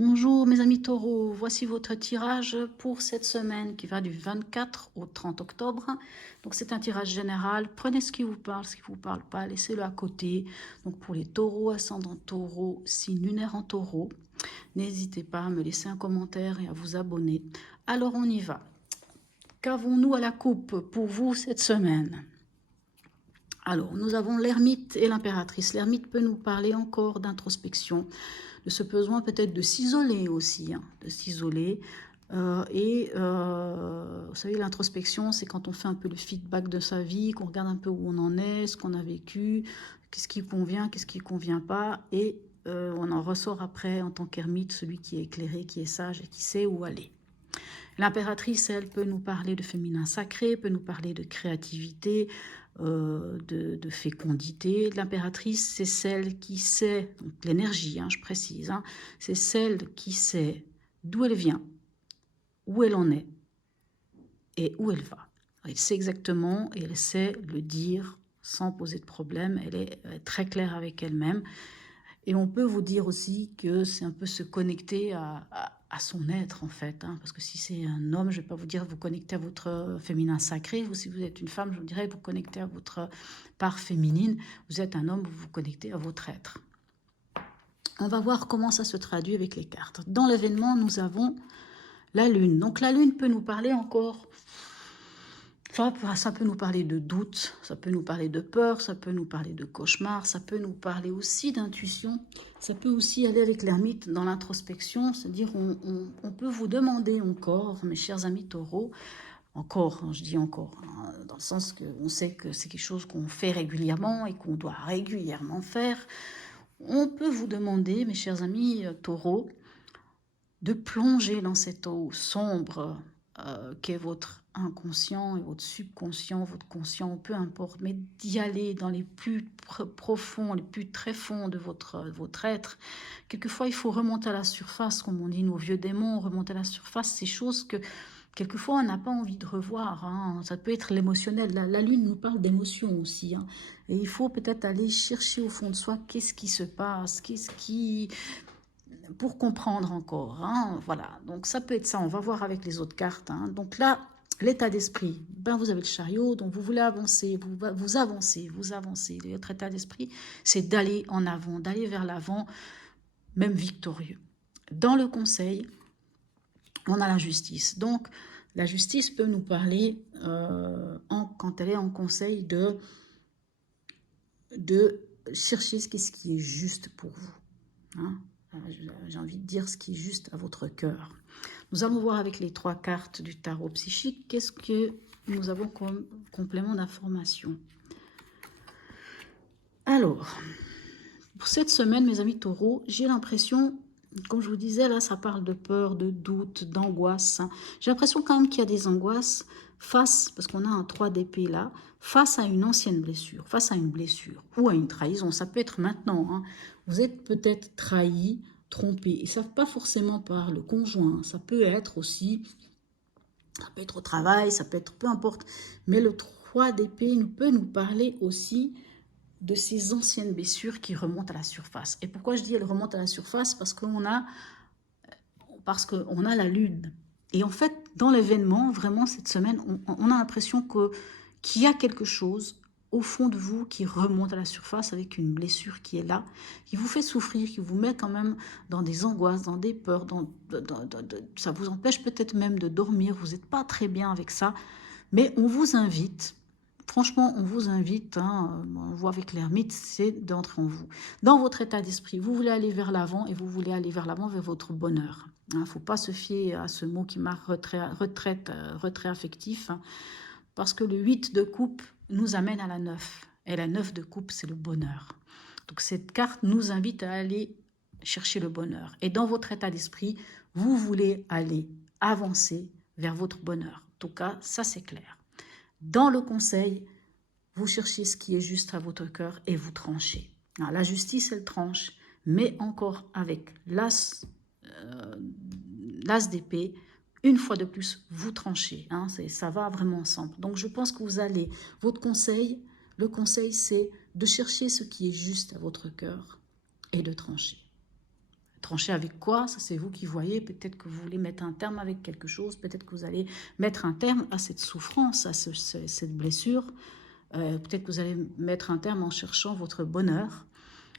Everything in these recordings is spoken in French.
Bonjour mes amis taureaux, voici votre tirage pour cette semaine qui va du 24 au 30 octobre. Donc c'est un tirage général, prenez ce qui vous parle, ce qui ne vous parle pas, laissez-le à côté. Donc pour les taureaux, ascendant taureau, signe lunaire en taureau, n'hésitez pas à me laisser un commentaire et à vous abonner. Alors on y va. Qu'avons-nous à la coupe pour vous cette semaine? Alors, nous avons l'ermite et l'impératrice. L'ermite peut nous parler encore d'introspection, de ce besoin peut-être de s'isoler aussi, hein, de s'isoler. Vous savez, l'introspection, c'est quand on fait un peu le feedback de sa vie, qu'on regarde un peu où on en est, ce qu'on a vécu, qu'est-ce qui convient, qu'est-ce qui ne convient pas, et on en ressort après en tant qu'ermite, celui qui est éclairé, qui est sage et qui sait où aller. L'impératrice, elle, peut nous parler de féminin sacré, peut nous parler de créativité, de fécondité. L'impératrice, c'est celle qui sait, l'énergie, hein, je précise, hein, c'est celle qui sait d'où elle vient, où elle en est et où elle va. Elle sait exactement et elle sait le dire sans poser de problème. Elle est très claire avec elle-même. Et on peut vous dire aussi que c'est un peu se connecter à son être, en fait. Hein, parce que si c'est un homme, je ne vais pas vous dire vous connecter à votre féminin sacré. Ou si vous êtes une femme, je vous dirais vous connecter à votre part féminine. Vous êtes un homme, vous vous connectez à votre être. On va voir comment ça se traduit avec les cartes. Dans l'événement, nous avons la Lune. Donc la Lune peut nous parler encore... Ça peut nous parler de doute, ça peut nous parler de peur, ça peut nous parler de cauchemar, ça peut nous parler aussi d'intuition, ça peut aussi aller avec l'ermite dans l'introspection, c'est-à-dire on peut vous demander encore, mes chers amis taureaux, encore, je dis encore, hein, dans le sens qu'on sait que c'est quelque chose qu'on fait régulièrement et qu'on doit régulièrement faire, on peut vous demander, mes chers amis taureaux, de plonger dans cette eau sombre qu'est votre inconscient et votre subconscient, votre conscient, peu importe, mais d'y aller dans les plus profonds, les plus tréfonds de votre être. Quelquefois, il faut remonter à la surface, comme on dit, nos vieux démons, remonter à la surface, ces choses que quelquefois on n'a pas envie de revoir. Hein. Ça peut être l'émotionnel. La Lune nous parle d'émotion aussi. Hein. Et il faut peut-être aller chercher au fond de soi qu'est-ce qui se passe, pour comprendre encore. Hein, voilà, donc ça peut être ça. On va voir avec les autres cartes. Hein. Donc là, l'état d'esprit, ben vous avez le chariot, donc vous voulez avancer, vous avancez. Votre état d'esprit, c'est d'aller en avant, d'aller vers l'avant, même victorieux. Dans le conseil, on a la justice. Donc, la justice peut nous parler, quand elle est en conseil, de chercher ce qui est juste pour vous. Hein. J'ai envie de dire ce qui est juste à votre cœur. Nous allons voir avec les 3 cartes du tarot psychique, qu'est-ce que nous avons comme complément d'information. Alors, pour cette semaine, mes amis taureaux, j'ai l'impression, comme je vous disais, là, ça parle de peur, de doute, d'angoisse. J'ai l'impression quand même qu'il y a des angoisses parce qu'on a un 3 d'épée là, face à une ancienne blessure, face à une blessure ou à une trahison. Ça peut être maintenant. Hein. Vous êtes peut-être trahi, trompé. Et ça pas forcément par le conjoint. Ça peut être aussi, ça peut être au travail, ça peut être peu importe. Mais le 3 d'épée peut nous parler aussi de ces anciennes blessures qui remontent à la surface. Et pourquoi je dis elles remontent à la surface? Parce qu'on a la Lune. Et en fait, dans l'événement, vraiment, cette semaine, on a l'impression qu'il y a quelque chose au fond de vous qui remonte à la surface avec une blessure qui est là, qui vous fait souffrir, qui vous met quand même dans des angoisses, dans des peurs, ça vous empêche peut-être même de dormir, vous n'êtes pas très bien avec ça, mais on vous invite, franchement, on vous invite, hein, on voit avec l'ermite, c'est d'entrer en vous. Dans votre état d'esprit, vous voulez aller vers l'avant et vous voulez aller vers l'avant, vers votre bonheur. Il ne faut pas se fier à ce mot qui marque retrait affectif, hein, parce que le 8 de coupe nous amène à la 9. Et la 9 de coupe, c'est le bonheur. Donc cette carte nous invite à aller chercher le bonheur. Et dans votre état d'esprit, vous voulez aller avancer vers votre bonheur. En tout cas, ça c'est clair. Dans le conseil, vous cherchez ce qui est juste à votre cœur et vous tranchez. Alors, la justice, elle tranche, mais encore avec l'as d'épée, une fois de plus, vous tranchez. Hein, ça va vraiment ensemble. Donc, je pense que vous allez... Votre conseil, le conseil, c'est de chercher ce qui est juste à votre cœur et de trancher. Trancher avec quoi? Ça, c'est vous qui voyez. Peut-être que vous voulez mettre un terme avec quelque chose. Peut-être que vous allez mettre un terme à cette souffrance, à cette blessure. Peut-être que vous allez mettre un terme en cherchant votre bonheur,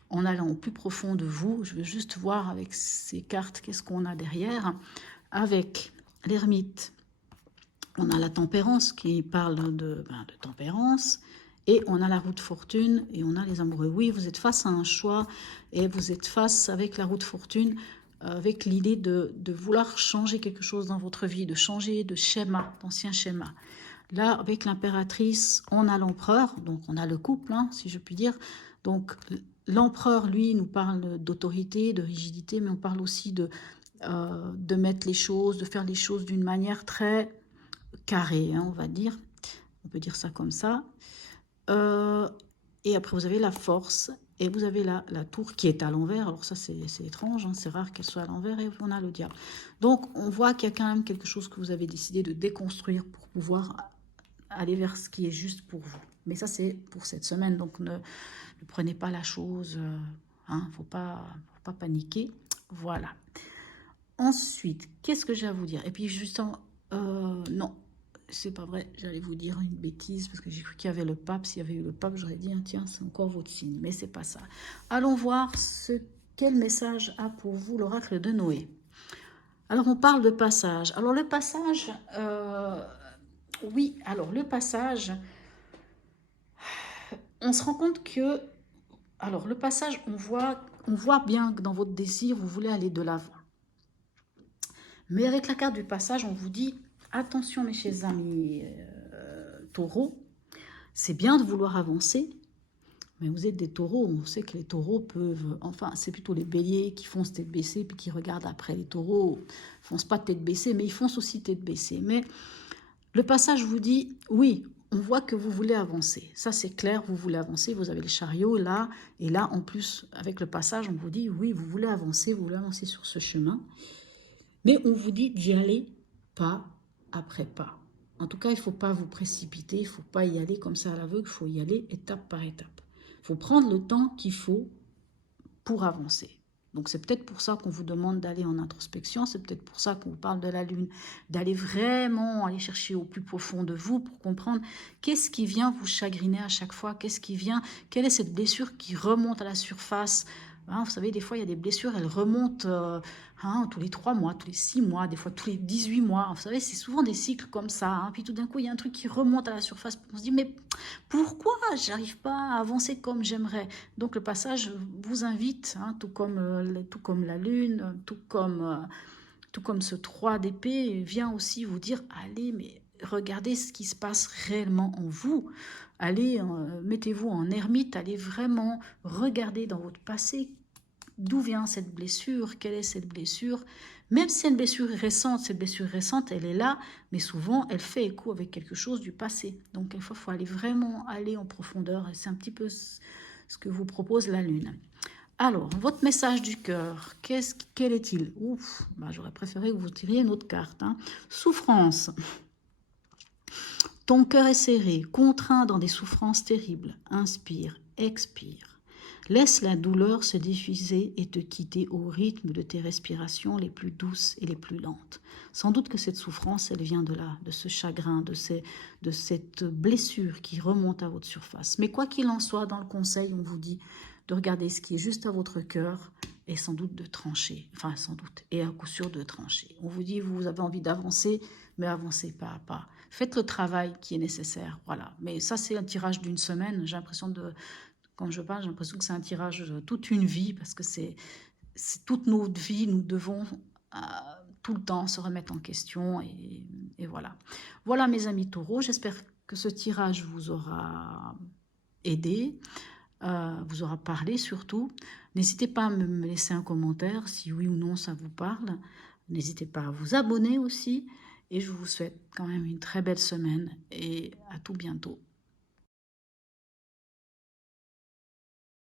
en allant au plus profond de vous. Je veux juste voir avec ces cartes qu'est-ce qu'on a derrière. Avec l'ermite, on a la tempérance qui parle de tempérance. Et on a la roue de fortune et on a les amoureux. Oui, vous êtes face à un choix et vous êtes face avec la roue de fortune, avec l'idée de vouloir changer quelque chose dans votre vie, de changer de schéma, d'ancien schéma. Là, avec l'impératrice, on a l'empereur, donc on a le couple, hein, si je puis dire. Donc l'empereur, lui, nous parle d'autorité, de rigidité, mais on parle aussi de mettre les choses, de faire les choses d'une manière très carrée, hein, on va dire. On peut dire ça comme ça. Et après, vous avez la force et vous avez la tour qui est à l'envers. Alors ça, c'est étrange, hein, c'est rare qu'elle soit à l'envers. Et on a le diable. Donc, on voit qu'il y a quand même quelque chose que vous avez décidé de déconstruire pour pouvoir aller vers ce qui est juste pour vous. Mais ça, c'est pour cette semaine. Donc, ne prenez pas la chose. Hein, faut pas paniquer. Voilà. Ensuite, qu'est-ce que j'ai à vous dire? Et puis, justement, non. C'est pas vrai, j'allais vous dire une bêtise parce que j'ai cru qu'il y avait le pape. S'il y avait eu le pape, j'aurais dit, tiens, c'est encore votre signe, mais c'est pas ça. Allons voir quel message a pour vous l'oracle de Noé. Alors, on parle de passage. Alors, le passage, oui, alors le passage, on se rend compte que, alors le passage, on voit bien que dans votre désir, vous voulez aller de l'avant. Mais avec la carte du passage, on vous dit, attention mes chers amis taureaux, c'est bien de vouloir avancer, mais vous êtes des taureaux, on sait que les taureaux peuvent, enfin c'est plutôt les béliers qui foncent tête baissée puis qui regardent après. Les taureaux ne foncent pas tête baissée, mais ils foncent aussi tête baissée. Mais le passage vous dit, oui, on voit que vous voulez avancer, ça c'est clair, vous voulez avancer, vous avez les chariots là, et là en plus avec le passage on vous dit, oui vous voulez avancer sur ce chemin. Mais on vous dit d'y aller pas après pas. En tout cas, il ne faut pas vous précipiter, il ne faut pas y aller comme ça à l'aveugle, il faut y aller étape par étape. Il faut prendre le temps qu'il faut pour avancer. Donc c'est peut-être pour ça qu'on vous demande d'aller en introspection, c'est peut-être pour ça qu'on vous parle de la lune, d'aller vraiment aller chercher au plus profond de vous pour comprendre qu'est-ce qui vient vous chagriner à chaque fois, quelle est cette blessure qui remonte à la surface. Hein, vous savez, des fois, il y a des blessures, elles remontent tous les 3 mois, tous les 6 mois, des fois tous les 18 mois. Vous savez, c'est souvent des cycles comme ça. Hein. Puis tout d'un coup, il y a un truc qui remonte à la surface. On se dit, mais pourquoi j'arrive pas à avancer comme j'aimerais? Donc le passage vous invite, hein, tout comme la lune, tout comme ce 3 d'épée, vient aussi vous dire, allez, mais regardez ce qui se passe réellement en vous. Allez, mettez-vous en ermite, allez vraiment regarder dans votre passé d'où vient cette blessure, quelle est cette blessure. Même si c'est une blessure récente, cette blessure récente, elle est là, mais souvent, elle fait écho avec quelque chose du passé. Donc, il faut aller vraiment aller en profondeur, et c'est un petit peu ce que vous propose la Lune. Alors, votre message du cœur, quel est-il? Ouf, j'aurais préféré que vous tiriez une autre carte. Hein. Souffrance. Ton cœur est serré, contraint dans des souffrances terribles. Inspire, expire. Laisse la douleur se diffuser et te quitter au rythme de tes respirations les plus douces et les plus lentes. Sans doute que cette souffrance, elle vient de là, de ce chagrin, de cette blessure qui remonte à votre surface. Mais quoi qu'il en soit, dans le conseil, on vous dit de regarder ce qui est juste à votre cœur et sans doute de trancher. Enfin, sans doute, et à coup sûr de trancher. On vous dit, vous avez envie d'avancer, mais avancez pas à pas. Faites le travail qui est nécessaire, voilà. Mais ça, c'est un tirage d'une semaine. J'ai l'impression quand je parle, j'ai l'impression que c'est un tirage de toute une vie, parce que c'est toute notre vie, nous devons tout le temps se remettre en question, et voilà. Voilà mes amis taureaux, j'espère que ce tirage vous aura aidé, vous aura parlé surtout. N'hésitez pas à me laisser un commentaire si oui ou non ça vous parle. N'hésitez pas à vous abonner aussi, et je vous souhaite quand même une très belle semaine et à tout bientôt.